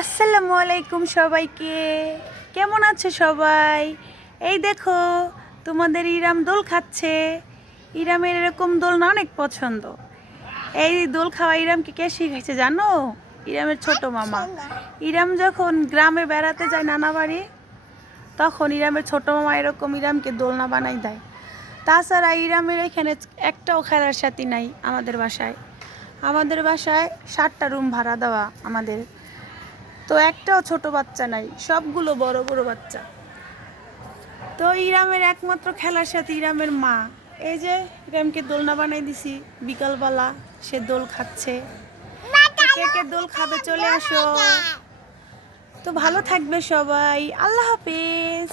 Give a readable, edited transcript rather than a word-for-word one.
আসসালামু আলাইকুম সবাইকে। কেমন আছে সবাই? এই দেখো তোমাদের ইরাম দোল খাচ্ছে। ইরামের এরকম দোলনা অনেক পছন্দ। এই দোল খাওয়া ইরামকে কে শিখাইছে জানো? ইরামের ছোট মামা। ইরাম যখন গ্রামে বেড়াতে যায় নানা বাড়ি, তখন ইরামের ছোট মামা এরকম ইরামকে দোলনা বানাই দেয়। তাছাড়া ইরামের এখানে একটাও খেলার সাথী নাই আমাদের বাসায়। আমাদের বাসায় 7টা রুম ভাড়া দেওয়া আমাদের, তো একটাও ছোট বাচ্চা নাই, সবগুলো বড় বড় বাচ্চা। তো ইরামের একমাত্র খেলার সাথে ইরামের মা। এই যে ইরামকে দোলনা বানাই দিছি, বিকালবেলা সে দোল খাচ্ছে। কে কে দোল খাবে চলে আসো। তো ভালো থাকবে সবাই, আল্লাহ হাফেজ।